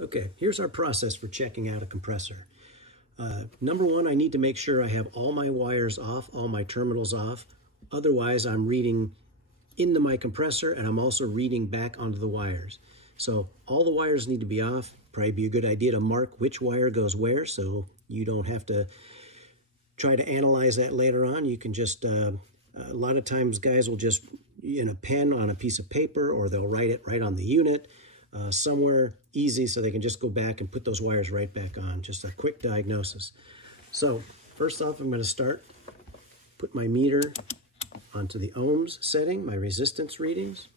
Okay, here's our process for checking out a compressor. Number one, I need to make sure I have all my wires off, all my terminals off. Otherwise, I'm reading into my compressor and I'm also reading back onto the wires. So all the wires need to be off. Probably be a good idea to mark which wire goes where so you don't have to try to analyze that later on. You can just, a lot of times guys will just, in a pen on a piece of paper, or they'll write it right on the unit. Somewhere easy so they can just go back and put those wires right back on. Just a quick diagnosis. So first off, I'm going to put my meter onto the ohms setting, my resistance readings.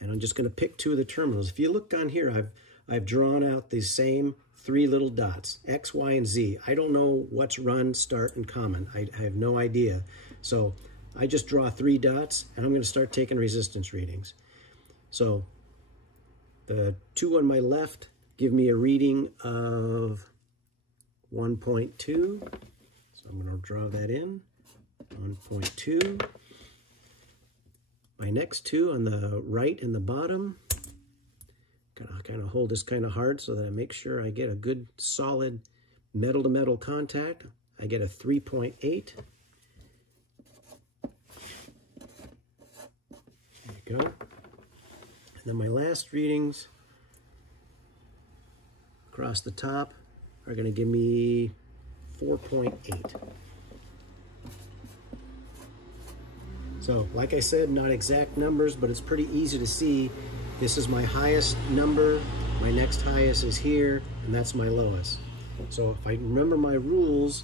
And I'm just going to pick two of the terminals. If you look on here, I've drawn out these same three little dots, X, Y, and Z. I don't know what's run, start, and common. I have no idea. So I just draw three dots, and I'm going to start taking resistance readings. So the two on my left give me a reading of 1.2. So I'm going to draw that in, 1.2. My next two on the right and the bottom, kind of hold this kind of hard so that I make sure I get a good solid metal-to-metal contact. I get a 3.8. There you go. And then my last readings across the top are going to give me 4.8. So, like I said, not exact numbers, but it's pretty easy to see. This is my highest number, my next highest is here, and that's my lowest. So if I remember my rules,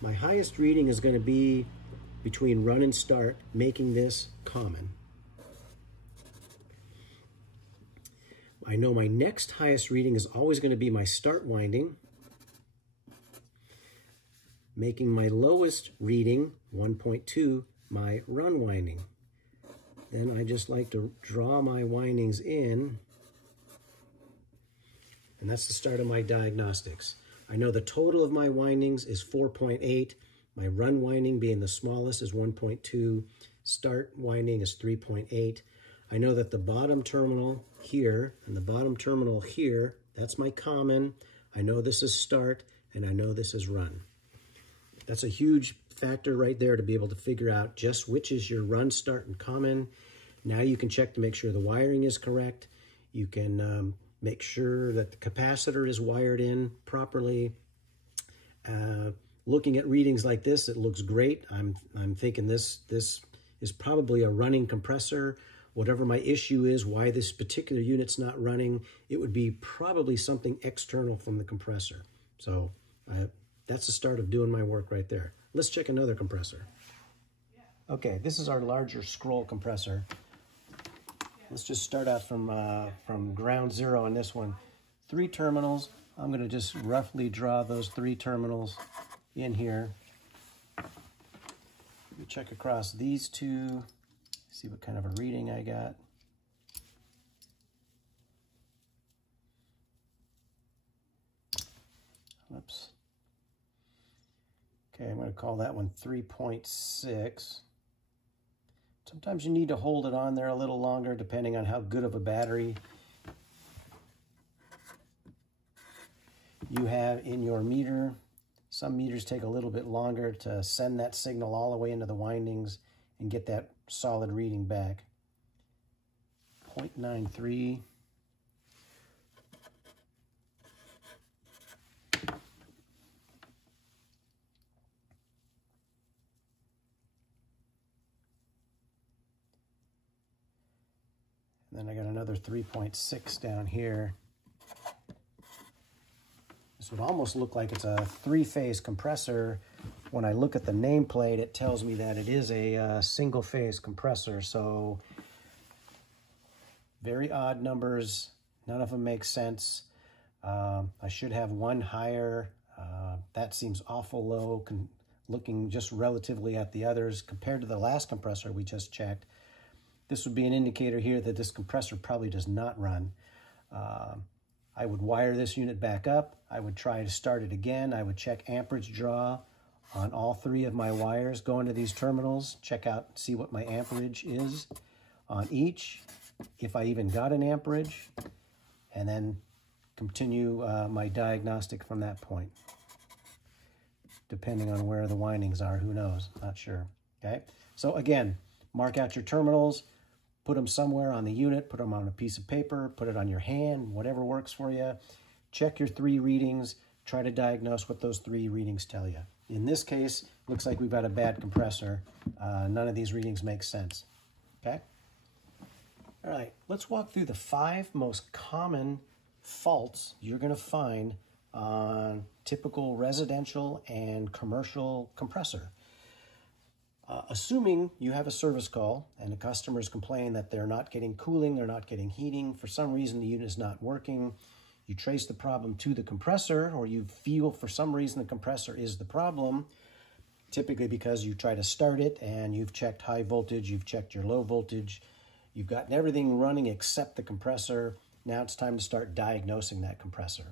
my highest reading is going to be between run and start, making this common. I know my next highest reading is always going to be my start winding, making my lowest reading, 1.2, my run winding. Then I just like to draw my windings in, and that's the start of my diagnostics. I know the total of my windings is 4.8. My run winding, being the smallest, is 1.2. Start winding is 3.8. I know that the bottom terminal here and the bottom terminal here, that's my common. I know this is start, and I know this is run. That's a huge factor right there to be able to figure out just which is your run, start, and common. Now you can check to make sure the wiring is correct. You can make sure that the capacitor is wired in properly. Looking at readings like this, it looks great. I'm thinking this is probably a running compressor. Whatever my issue is, why this particular unit's not running, it would be probably something external from the compressor. So that's the start of doing my work right there. Let's check another compressor. Okay, this is our larger scroll compressor. Let's just start out from ground zero on this one. 3 terminals. I'm going to just roughly draw those 3 terminals in here. We check across these two, see what kind of a reading I got. Whoops. Okay, I'm going to call that one 3.6. Sometimes you need to hold it on there a little longer depending on how good of a battery you have in your meter. Some meters take a little bit longer to send that signal all the way into the windings and get that solid reading back. 0.93. And then I got another 3.6 down here. This would almost look like it's a 3-phase compressor. When I look at the nameplate, it tells me that it is a single-phase compressor. So very odd numbers. None of them make sense. I should have one higher. That seems awful low, looking just relatively at the others. Compared to the last compressor we just checked, this would be an indicator here that this compressor probably does not run. I would wire this unit back up. I would try to start it again. I would check amperage draw on all 3 of my wires. Go into these terminals, check out, see what my amperage is on each, if I even got an amperage. and then continue my diagnostic from that point. Depending on where the windings are, who knows, not sure. Okay, so again, mark out your terminals, put them somewhere on the unit, put them on a piece of paper, put it on your hand, whatever works for you. Check your 3 readings, try to diagnose what those 3 readings tell you. In this case, looks like we've got a bad compressor. None of these readings make sense. Okay? All right, let's walk through the 5 most common faults you're going to find on typical residential and commercial compressor. Assuming you have a service call and the customer is complaining that they're not getting cooling, they're not getting heating, for some reason the unit is not working, you trace the problem to the compressor, or you feel for some reason the compressor is the problem, typically because you try to start it and you've checked high voltage, you've checked your low voltage, you've gotten everything running except the compressor. Now it's time to start diagnosing that compressor.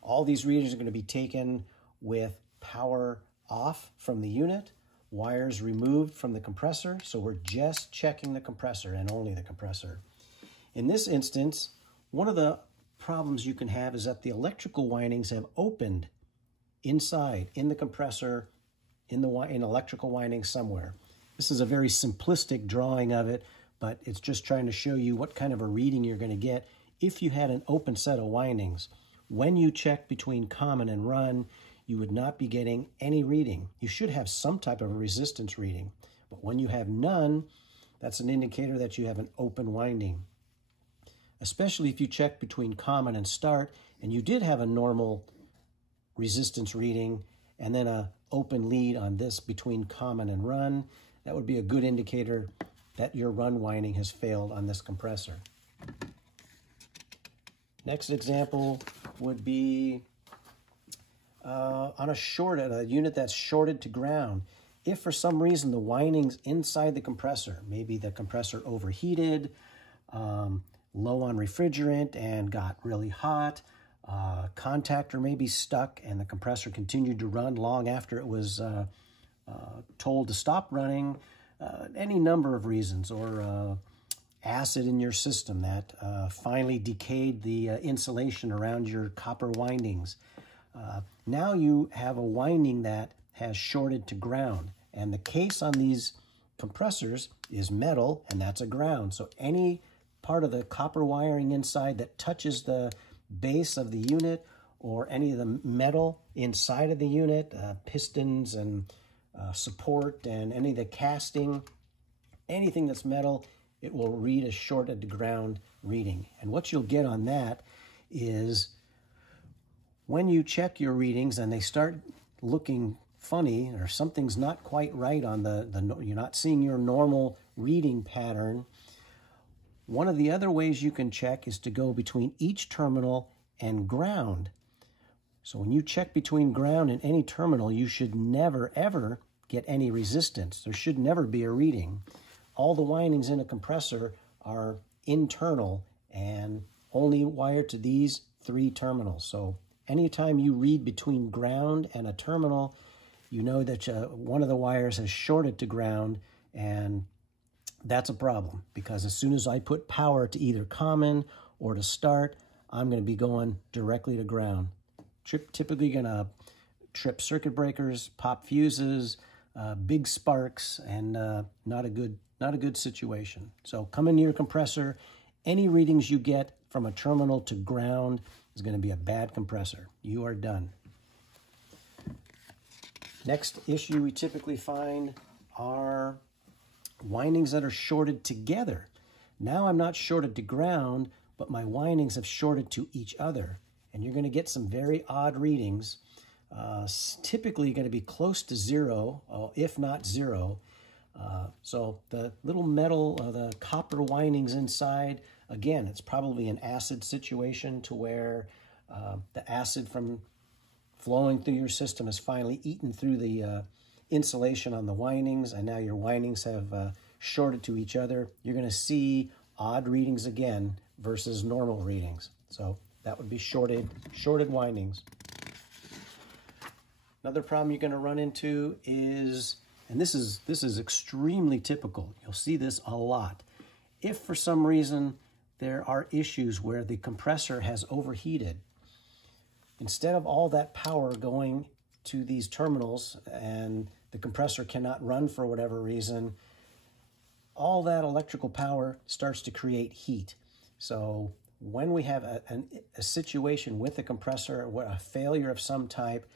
All these readings are going to be taken with power off from the unit, wires removed from the compressor, so we're just checking the compressor and only the compressor. In this instance, one of the problems you can have is that the electrical windings have opened inside, in the compressor, in electrical windings somewhere. This is a very simplistic drawing of it, but it's just trying to show you what kind of a reading you're going to get if you had an open set of windings. When you check between common and run, you would not be getting any reading. You should have some type of a resistance reading, but when you have none, that's an indicator that you have an open winding. Especially if you check between common and start, and you did have a normal resistance reading, and then an open lead on this between common and run, that would be a good indicator that your run winding has failed on this compressor. Next example would be on a unit that's shorted to ground. If for some reason the windings inside the compressor, maybe the compressor overheated, low on refrigerant and got really hot, contactor may be stuck and the compressor continued to run long after it was told to stop running, any number of reasons, or acid in your system that finally decayed the insulation around your copper windings. Now you have a winding that has shorted to ground, and the case on these compressors is metal, and that's a ground. So any part of the copper wiring inside that touches the base of the unit, or any of the metal inside of the unit, pistons and support and any of the casting, anything that's metal, it will read a shorted to ground reading. And what you'll get on that is when you check your readings and they start looking funny or something's not quite right on you're not seeing your normal reading pattern, one of the other ways you can check is to go between each terminal and ground. So when you check between ground and any terminal, you should never, ever get any resistance. There should never be a reading. All the windings in a compressor are internal and only wired to these 3 terminals. So anytime you read between ground and a terminal, you know that one of the wires has shorted to ground, and that's a problem, because as soon as I put power to either common or to start, I'm going to be going directly to ground. Typically going to trip circuit breakers, pop fuses, big sparks, and not a good situation. So come into your compressor. Any readings you get from a terminal to ground is going to be a bad compressor. You are done. Next issue we typically find are windings that are shorted together. Now I'm not shorted to ground, but my windings have shorted to each other. And you're going to get some very odd readings, typically going to be close to 0, if not 0. So the little metal, the copper windings inside, again, it's probably an acid situation to where the acid from flowing through your system has finally eaten through the insulation on the windings, and now your windings have shorted to each other. You're going to see odd readings again versus normal readings. So that would be shorted windings. Another problem you're going to run into is, and this is extremely typical, you'll see this a lot. If for some reason there are issues where the compressor has overheated. Instead of all that power going to these terminals and the compressor cannot run for whatever reason, all that electrical power starts to create heat. So when we have a situation with the compressor, a failure of some type,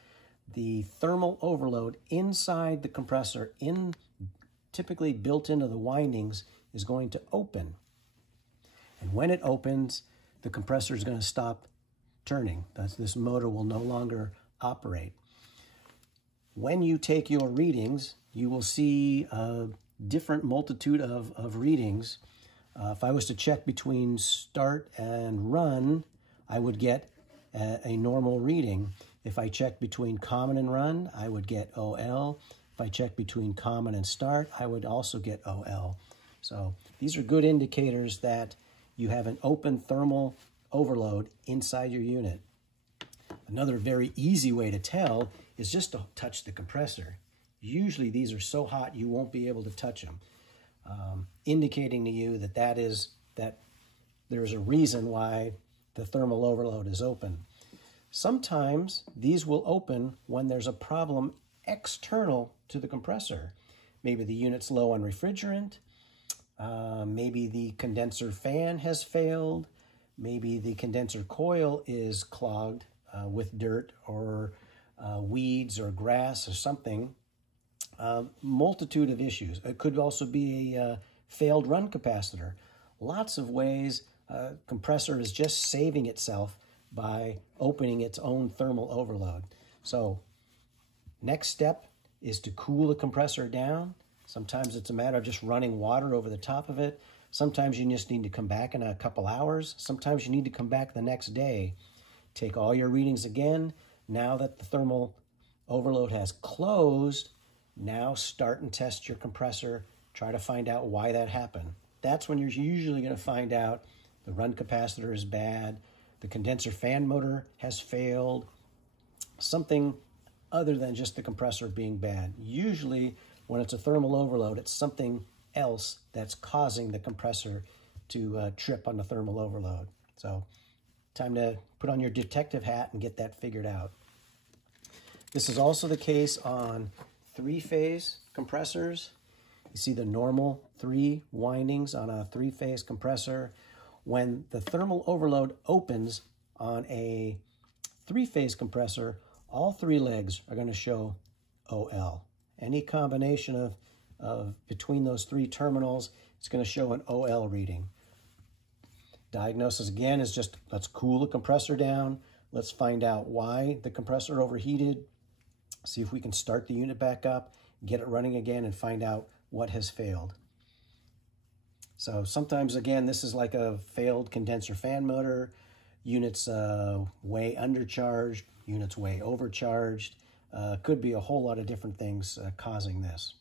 the thermal overload inside the compressor, typically built into the windings, is going to open. And when it opens, the compressor is going to stop turning. This motor will no longer operate. When you take your readings, you will see a different multitude of readings. If I was to check between start and run, I would get a normal reading. If I check between common and run, I would get OL. If I check between common and start, I would also get OL. So these are good indicators that you have an open thermal overload inside your unit. Another very easy way to tell is just to touch the compressor. Usually these are so hot you won't be able to touch them, indicating to you that there is a reason why the thermal overload is open. Sometimes these will open when there's a problem external to the compressor. Maybe the unit's low on refrigerant, maybe the condenser fan has failed, maybe the condenser coil is clogged with dirt or weeds or grass or something. Multitude of issues. It could also be a failed run capacitor. Lots of ways compressor is just saving itself by opening its own thermal overload. So next step is to cool the compressor down. Sometimes it's a matter of just running water over the top of it. Sometimes you just need to come back in a couple hours. Sometimes you need to come back the next day. Take all your readings again. Now that the thermal overload has closed, now start and test your compressor. Try to find out why that happened. That's when you're usually going to find out the run capacitor is bad, the condenser fan motor has failed, something other than just the compressor being bad. Usually when it's a thermal overload, it's something else that's causing the compressor to trip on the thermal overload. So time to put on your detective hat and get that figured out. This is also the case on three-phase compressors. You see the normal 3 windings on a 3-phase compressor. When the thermal overload opens on a 3-phase compressor, all 3 legs are going to show OL. Any combination of between those 3 terminals, it's going to show an OL reading. Diagnosis again is just, let's cool the compressor down. Let's find out why the compressor overheated. See if we can start the unit back up, get it running again, and find out what has failed. So sometimes, again, this is like a failed condenser fan motor. Units way undercharged, units way overcharged. Could be a whole lot of different things causing this.